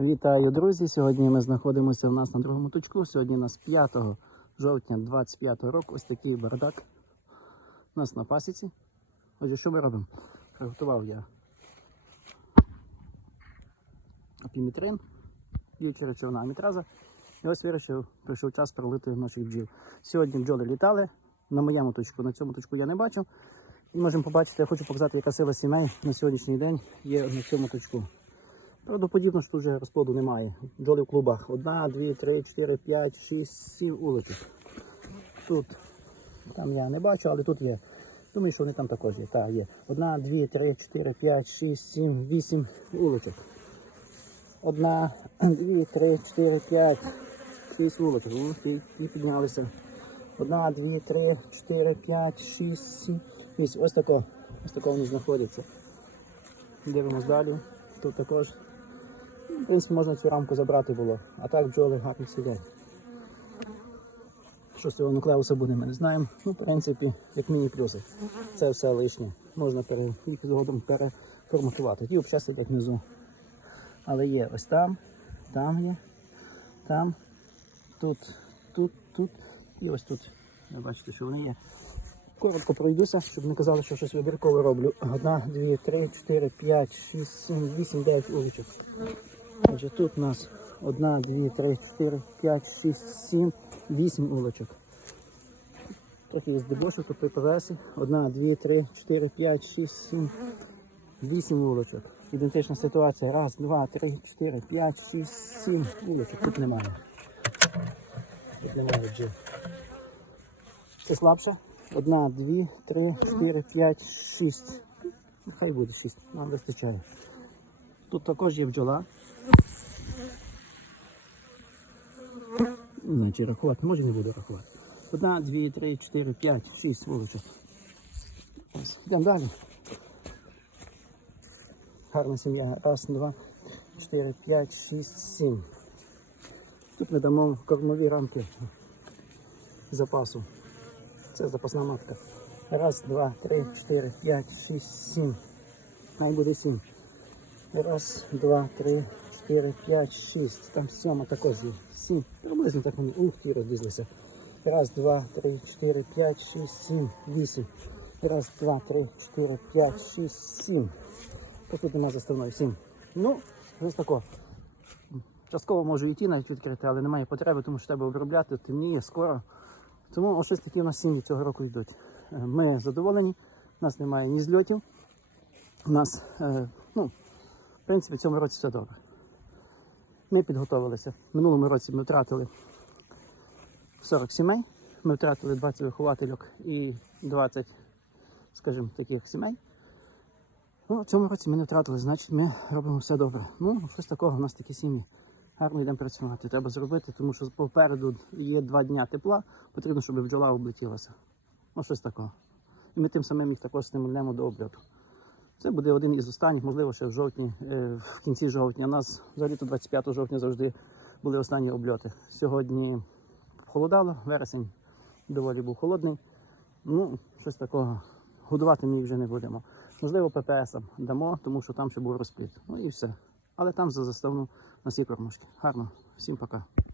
Вітаю, друзі! Сьогодні ми знаходимося у нас на другому точку. Сьогодні у нас 5 жовтня 25 року. Ось такий бардак у нас на пасіці. Отже, що ми робимо? Приготував я апіметрин, діюча речовина амітраза. І ось вирішив, прийшов час пролити наших бджіл. Сьогодні бджоли літали на моєму точку. На цьому точку я не бачив. І можемо побачити, я хочу показати, яка сила сімей на сьогоднішній день є на цьому точку. Правдоподібно, що тут вже розплоду немає. Бджоли в клубах. Одна, дві, три, чотири, п'ять, шість, сім улочок. Тут, там я не бачу, але тут є. Думаю, що вони там також є. Так, є. Одна, дві, три, чотири, п'ять, шість, сім, вісім улочок. Одна, дві, три, чотири, п'ять, шість і, і піднялися. Одна, дві, три, чотири, п'ять, шість, сім, вісім. Ось тако. Ось тако вони знаходяться. Дивимось далі. Тут також. В принципі, можна цю рамку забрати було. А так бджоли гарно сидять. Що з цього нуклеуса буде, ми не знаємо. Ну, в принципі, як міні-плюси. Це все лишнє. Можна пере... їх згодом переформатувати. Ті взагалі сидять внизу. Але є ось там, там є, там, тут, тут, тут і ось тут. Ви бачите, що вони є. Коротко пройдуся, щоб не казали, що щось вибірково роблю. Одна, дві, три, чотири, п'ять, шість, сім, вісім, дев'ять уличок. Отже, тут у нас одна, дві, три, чотири, п'ять, шість, сім, вісім улочок. Трохи є здебошок тут при ПВСі. Одна, дві, три, чотири, п'ять, шість, сім, вісім улочок. Ідентична ситуація. Раз, два, три, чотири, п'ять, шість, сім улочок. Тут немає. Тут немає бджіл. Це слабше. Одна, дві, три, чотири, п'ять, шість. Хай буде шість, нам вистачає. Тут також є бджола. Чи рахувати, може не буду рахувати. Одна, дві, три, чотири, п'ять, шість вуличок. Ось, йдемо далі. Гарна сім'я. Раз, два, чотири, п'ять, шість, сім. Тут ми дамо кормові рамки запасу. Це запасна матка. Раз, два, три, чотири, п'ять, шість, сім. Хай буде сім. Раз, два, три, чотири, п'ять, шість. Там сьома також є. Сім. Приблизно так вони. Ух, ті розлізлися. Раз, два, три, чотири, п'ять, шість, сім, вісім. Раз, два, три, чотири, п'ять, шість, сім. Тут нема заставної. Сім. Ну, ось тако. Частково можу ті навіть відкрити, але немає потреби, тому що треба обробляти, темніє, скоро. Тому ось щось такі у нас сім'ї цього року йдуть. Е, Ми задоволені, у нас немає ні зльотів. У нас, е, ну, в принципі, в цьому році все добре. Ми підготовилися. В минулому році ми втратили 40 сімей, ми втратили 20 виховательок і 20, скажімо, таких сімей. Ну, в цьому році ми не втратили, значить ми робимо все добре. Ну, щось такого, у нас такі сім'ї. Гарно йдемо працювати. Треба зробити, тому що попереду є два дня тепла, потрібно, щоб бджола облетілася. Ну, щось такого. І ми тим самим їх також стимулюємо до обльоту. Це буде один із останніх, можливо, ще в жовтні, е, в кінці жовтня. У нас взагалі-то 25 жовтня завжди були останні обльоти. Сьогодні холодало, вересень доволі був холодний. Ну, щось такого. Годувати ми їх вже не будемо. Можливо, ППСам дамо, тому що там ще був розпліт. Ну і все. Але там за заставну на всі кормушки. Гарно. Всім пока.